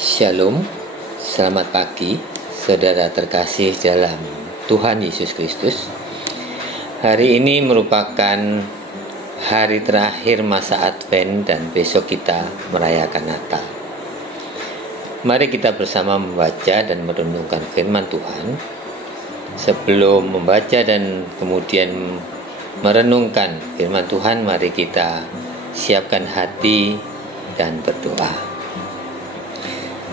Shalom, selamat pagi saudara terkasih dalam Tuhan Yesus Kristus. Hari ini merupakan hari terakhir masa Advent dan besok kita merayakan Natal. Mari kita bersama membaca dan merenungkan firman Tuhan. Sebelum membaca dan kemudian merenungkan firman Tuhan, mari kita siapkan hati dan berdoa.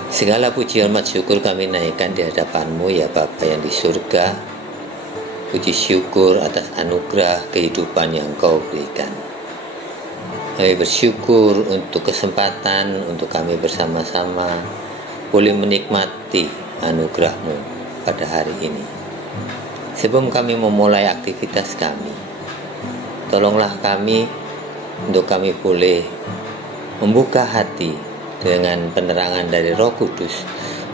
Segala puji hormat syukur kami naikkan di hadapan-Mu ya Bapa yang di surga. Puji syukur atas anugerah kehidupan yang Kau berikan. Kami bersyukur untuk kesempatan untuk kami bersama-sama boleh menikmati anugerah-Mu pada hari ini. Sebelum kami memulai aktivitas kami, tolonglah kami untuk kami boleh membuka hati dengan penerangan dari Roh Kudus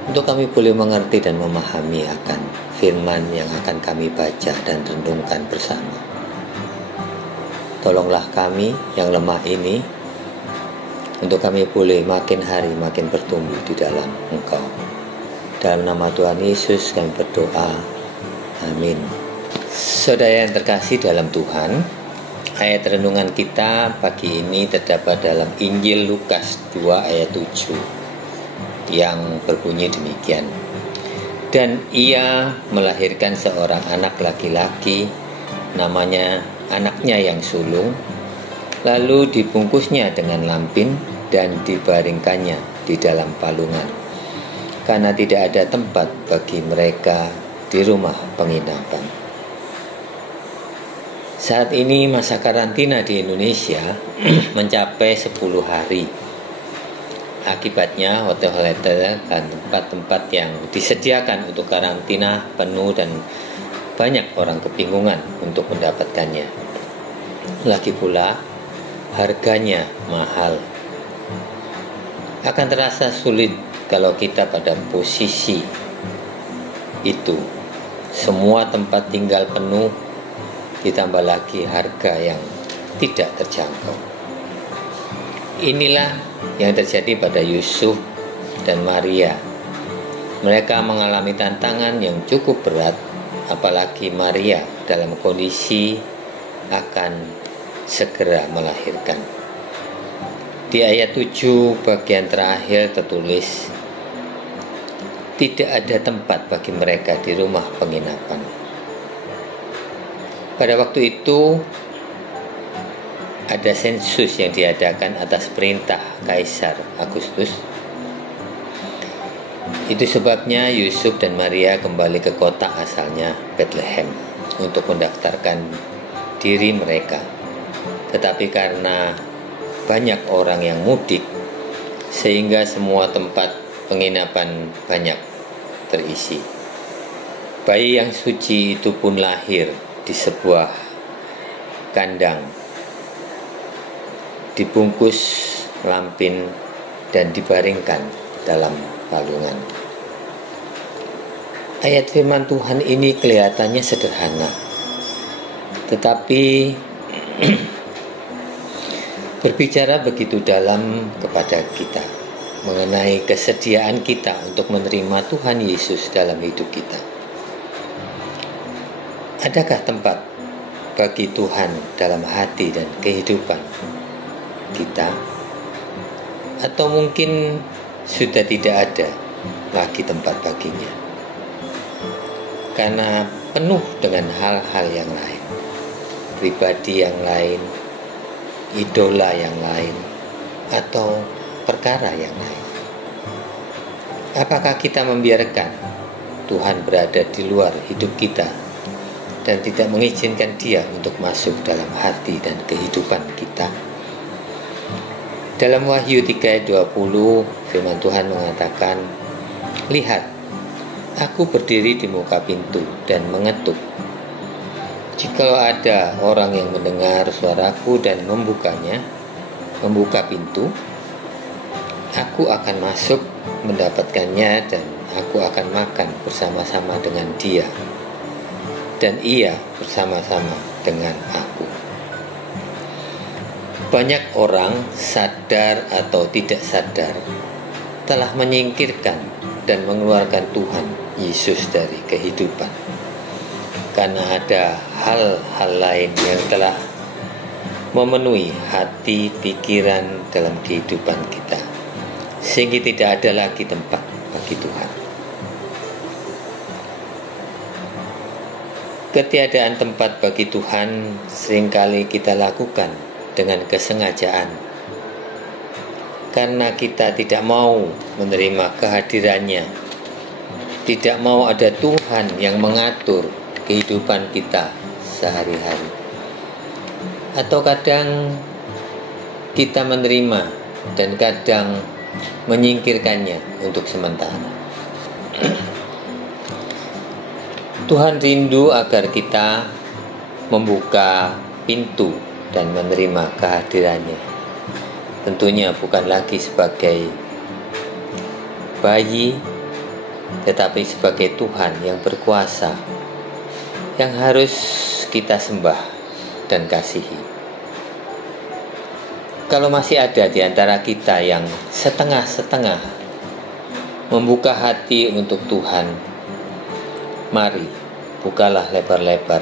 untuk kami boleh mengerti dan memahami akan firman yang akan kami baca dan renungkan bersama. Tolonglah kami yang lemah ini untuk kami boleh makin hari makin bertumbuh di dalam Engkau. Dalam nama Tuhan Yesus kami berdoa. Amin. Saudara yang terkasih dalam Tuhan, ayat renungan kita pagi ini terdapat dalam Injil Lukas 2 ayat 7 yang berbunyi demikian. Dan ia melahirkan seorang anak laki-laki, namanya anaknya yang sulung, lalu dibungkusnya dengan lampin dan dibaringkannya di dalam palungan, karena tidak ada tempat bagi mereka di rumah penginapan. Saat ini masa karantina di Indonesia mencapai 10 hari. Akibatnya hotel-hotel dan tempat-tempat yang disediakan untuk karantina penuh dan banyak orang kebingungan untuk mendapatkannya. Lagi pula harganya mahal. Akan terasa sulit kalau kita pada posisi itu. Semua tempat tinggal penuh, ditambah lagi harga yang tidak terjangkau. Inilah yang terjadi pada Yusuf dan Maria. Mereka mengalami tantangan yang cukup berat, apalagi Maria dalam kondisi akan segera melahirkan. Di ayat 7 bagian terakhir tertulis, tidak ada tempat bagi mereka di rumah penginapan. Pada waktu itu ada sensus yang diadakan atas perintah Kaisar Agustus. Itu sebabnya Yusuf dan Maria kembali ke kota asalnya, Bethlehem, untuk mendaftarkan diri mereka. Tetapi karena banyak orang yang mudik, sehingga semua tempat penginapan banyak terisi. Bayi yang suci itu pun lahir di sebuah kandang, dibungkus lampin dan dibaringkan dalam palungan. Ayat firman Tuhan ini kelihatannya sederhana, tetapi berbicara begitu dalam kepada kita mengenai kesediaan kita untuk menerima Tuhan Yesus dalam hidup kita. Adakah tempat bagi Tuhan dalam hati dan kehidupan kita? Atau mungkin sudah tidak ada lagi tempat baginya? Karena penuh dengan hal-hal yang lain, pribadi yang lain, idola yang lain, atau perkara yang lain. Apakah kita membiarkan Tuhan berada di luar hidup kita dan tidak mengizinkan Dia untuk masuk dalam hati dan kehidupan kita? Dalam Wahyu 3 ayat 20, firman Tuhan mengatakan, lihat, aku berdiri di muka pintu dan mengetuk. Jikalau ada orang yang mendengar suaraku dan membuka pintu, aku akan masuk mendapatkannya dan aku akan makan bersama-sama dengan dia dan ia bersama-sama dengan aku. Banyak orang sadar atau tidak sadar telah menyingkirkan dan mengeluarkan Tuhan Yesus dari kehidupan, karena ada hal-hal lain yang telah memenuhi hati pikiran dalam kehidupan kita, sehingga tidak ada lagi tempat bagi Tuhan. Ketiadaan tempat bagi Tuhan seringkali kita lakukan dengan kesengajaan, karena kita tidak mau menerima kehadirannya, tidak mau ada Tuhan yang mengatur kehidupan kita sehari-hari. Atau kadang kita menerima dan kadang menyingkirkannya untuk sementara. Tuhan rindu agar kita membuka pintu dan menerima kehadirannya. Tentunya bukan lagi sebagai bayi, tetapi sebagai Tuhan yang berkuasa, yang harus kita sembah dan kasihi. Kalau masih ada di antara kita yang setengah-setengah membuka hati untuk Tuhan, mari bukalah lebar-lebar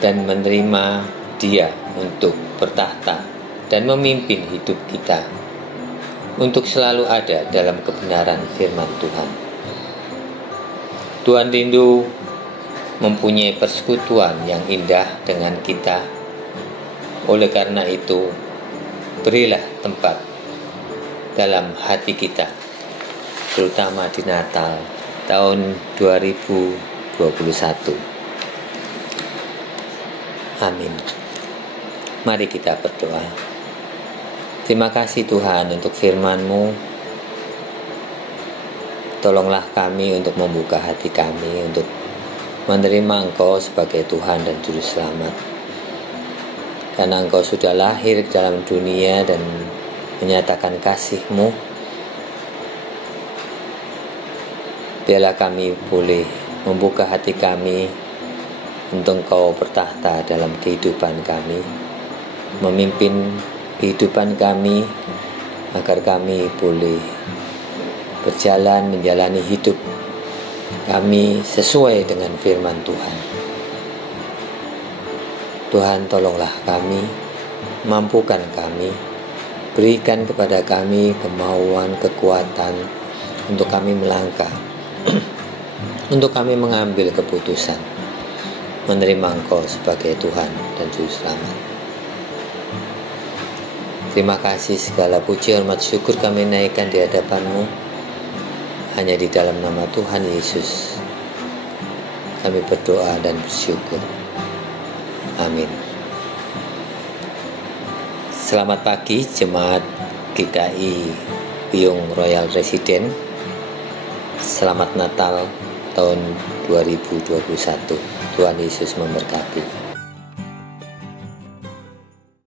dan menerima Dia untuk bertahta dan memimpin hidup kita, untuk selalu ada dalam kebenaran firman Tuhan. Tuhan rindu mempunyai persekutuan yang indah dengan kita. Oleh karena itu, berilah tempat dalam hati kita, terutama di Natal tahun 2021. Amin. Mari kita berdoa. Terima kasih Tuhan untuk firman-Mu. Tolonglah kami untuk membuka hati kami untuk menerima Engkau sebagai Tuhan dan Juru Selamat. Karena Engkau sudah lahir dalam dunia dan menyatakan kasih-Mu, biarlah kami boleh membuka hati kami untuk Engkau bertahta dalam kehidupan kami, memimpin kehidupan kami, agar kami boleh berjalan menjalani hidup kami sesuai dengan firman Tuhan. Tuhan, tolonglah kami, mampukan kami, berikan kepada kami kemauan, kekuatan untuk kami melangkah, untuk kami mengambil keputusan menerima Engkau sebagai Tuhan dan Juru Selamat. Terima kasih, segala puji, hormat, syukur kami naikkan di hadapan-Mu. Hanya di dalam nama Tuhan Yesus kami berdoa dan bersyukur. Amin. Selamat pagi jemaat GKI Piyung Royal Resident. Selamat Natal tahun 2021. Tuhan Yesus memberkati.